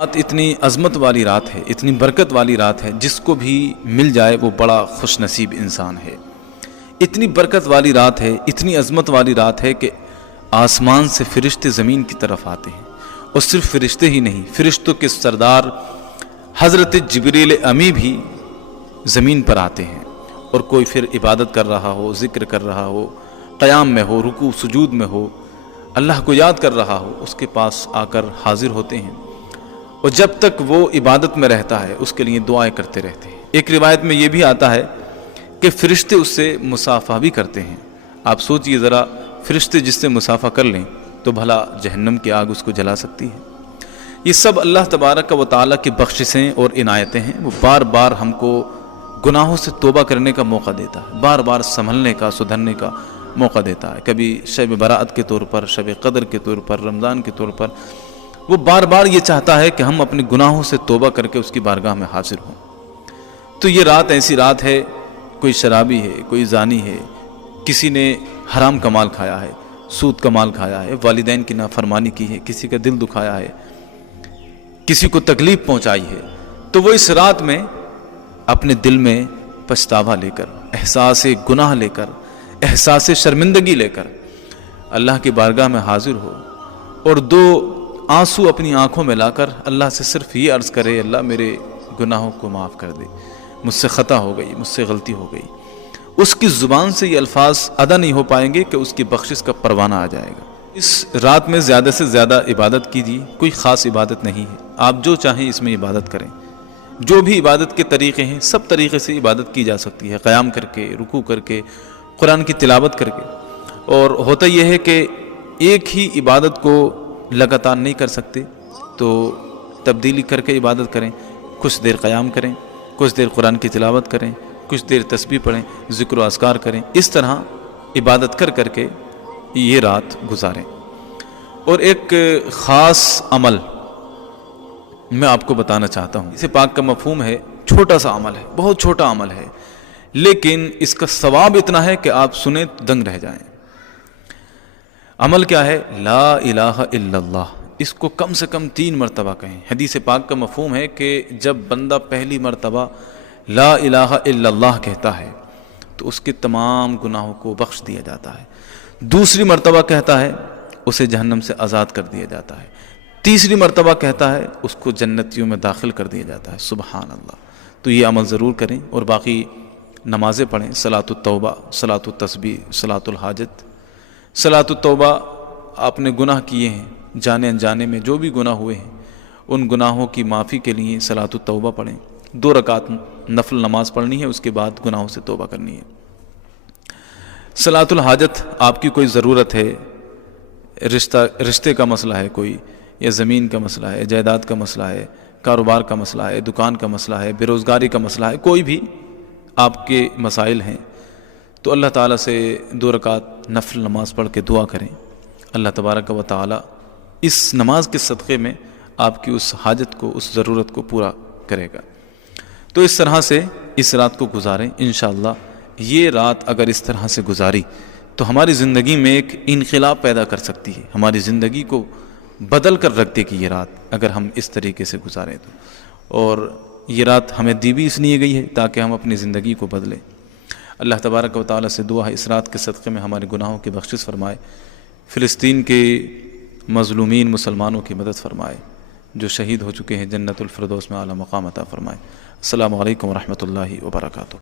رات اتنی عظمت والی رات ہے، اتنی برکت والی رات ہے، جس کو بھی مل جائے وہ بڑا خوش نصیب انسان ہے۔ اتنی برکت والی رات ہے، اتنی عظمت والی رات ہے کہ آسمان سے فرشتے زمین کی طرف آتے ہیں، اور صرف فرشتے ہی نہیں، فرشتوں کے سردار حضرت جبریل امی بھی زمین پر آتے ہیں، اور کوئی پھر عبادت کر رہا ہو، ذکر کر رہا ہو، قیام میں ہو، رکوع سجود میں ہو، اللہ کو یاد کر رہا ہو، اس کے پاس آ کر حاضر ہوتے ہیں، اور جب تک وہ عبادت میں رہتا ہے اس کے لیے دعائیں کرتے رہتے ہیں۔ ایک روایت میں یہ بھی آتا ہے کہ فرشتے اس سے مصافحہ بھی کرتے ہیں۔ آپ سوچئے ذرا، فرشتے جس سے مصافحہ کر لیں تو بھلا جہنم کی آگ اس کو جلا سکتی ہے؟ یہ سب اللہ تبارک و تعالیٰ کی بخششیں اور عنایتیں ہیں۔ وہ بار بار ہم کو گناہوں سے توبہ کرنے کا موقع دیتا ہے، بار بار سنبھلنے کا، سدھرنے کا موقع دیتا ہے۔ کبھی شب برأت کے طور پر، شب قدر کے طور پر، رمضان کے طور پر، وہ بار بار یہ چاہتا ہے کہ ہم اپنے گناہوں سے توبہ کر کے اس کی بارگاہ میں حاضر ہوں۔ تو یہ رات ایسی رات ہے، کوئی شرابی ہے، کوئی زانی ہے، کسی نے حرام کا مال کھایا ہے، سود کا مال کھایا ہے، والدین کی نافرمانی کی ہے، کسی کا دل دکھایا ہے، کسی کو تکلیف پہنچائی ہے، تو وہ اس رات میں اپنے دل میں پچھتاوا لے کر، احساس گناہ لے کر، احساس شرمندگی لے کر اللہ کی بارگاہ میں حاضر ہو، اور دو آنسو اپنی آنکھوں میں لا کر اللہ سے صرف یہ عرض کرے، اللہ میرے گناہوں کو معاف کر دے، مجھ سے خطا ہو گئی، مجھ سے غلطی ہو گئی۔ اس کی زبان سے یہ الفاظ ادا نہیں ہو پائیں گے کہ اس کی بخشش کا پروانہ آ جائے گا۔ اس رات میں زیادہ سے زیادہ عبادت کیجیے، کوئی خاص عبادت نہیں ہے، آپ جو چاہیں اس میں عبادت کریں۔ جو بھی عبادت کے طریقے ہیں سب طریقے سے عبادت کی جا سکتی ہے، قیام کر کے، رکوع کر کے، قرآن کی تلاوت کر کے۔ اور ہوتا یہ ہے کہ ایک ہی عبادت کو لگاتار نہیں کر سکتے، تو تبدیلی کر کے عبادت کریں، کچھ دیر قیام کریں، کچھ دیر قرآن کی تلاوت کریں، کچھ دیر تسبیح پڑھیں، ذکر و اذکار کریں، اس طرح عبادت کر کر کے یہ رات گزاریں۔ اور ایک خاص عمل میں آپ کو بتانا چاہتا ہوں۔ اسے پاک کا مفہوم ہے، چھوٹا سا عمل ہے، بہت چھوٹا عمل ہے، لیکن اس کا ثواب اتنا ہے کہ آپ سنیں دنگ رہ جائیں۔ عمل کیا ہے؟ لا الہ الا اللہ۔ اس کو کم سے کم 3 مرتبہ کہیں۔ حدیث پاک کا مفہوم ہے کہ جب بندہ پہلی مرتبہ لا الہ الا اللہ کہتا ہے تو اس کے تمام گناہوں کو بخش دیا جاتا ہے۔ دوسری مرتبہ کہتا ہے، اسے جہنم سے آزاد کر دیا جاتا ہے۔ تیسری مرتبہ کہتا ہے، اس کو جنتیوں میں داخل کر دیا جاتا ہے۔ سبحان اللہ۔ تو یہ عمل ضرور کریں، اور باقی نمازیں پڑھیں، صلاۃ التوبہ، صلاۃ التسبیح، صلاۃ الحاجت۔ صلاۃ التوبہ، آپ نے گناہ کیے ہیں جانے انجانے میں، جو بھی گناہ ہوئے ہیں ان گناہوں کی معافی کے لیے صلاۃ التوبہ پڑھیں۔ 2 رکعت نفل نماز پڑھنی ہے، اس کے بعد گناہوں سے توبہ کرنی ہے۔ صلاۃ الحاجت، آپ کی کوئی ضرورت ہے، رشتے کا مسئلہ ہے کوئی، یا زمین کا مسئلہ ہے، جائیداد کا مسئلہ ہے، کاروبار کا مسئلہ ہے، دکان کا مسئلہ ہے، بے روزگاری کا مسئلہ ہے، کوئی بھی آپ کے مسائل ہیں، تو اللہ تعالیٰ سے 2 رکعت نفل نماز پڑھ کے دعا کریں۔ اللہ تبارک و تعالیٰ اس نماز کے صدقے میں آپ کی اس حاجت کو، اس ضرورت کو پورا کرے گا۔ تو اس طرح سے اس رات کو گزاریں انشاءاللہ۔ یہ رات اگر اس طرح سے گزاری تو ہماری زندگی میں ایک انقلاب پیدا کر سکتی ہے، ہماری زندگی کو بدل کر رکھ دے گی یہ رات، اگر ہم اس طریقے سے گزاریں تو۔ اور یہ رات ہمیں دی بھی اس لیے گئی ہے تاکہ ہم اپنی زندگی کو بدلیں۔ اللہ تبارک و تعالیٰ سے دعا ہے اس رات کے صدقے میں ہمارے گناہوں کی بخشش فرمائے، فلسطین کے مظلومین مسلمانوں کی مدد فرمائے، جو شہید ہو چکے ہیں جنت الفردوس میں اعلیٰ مقام عطا فرمائے۔ السلام علیکم ورحمۃ اللہ وبرکاتہ۔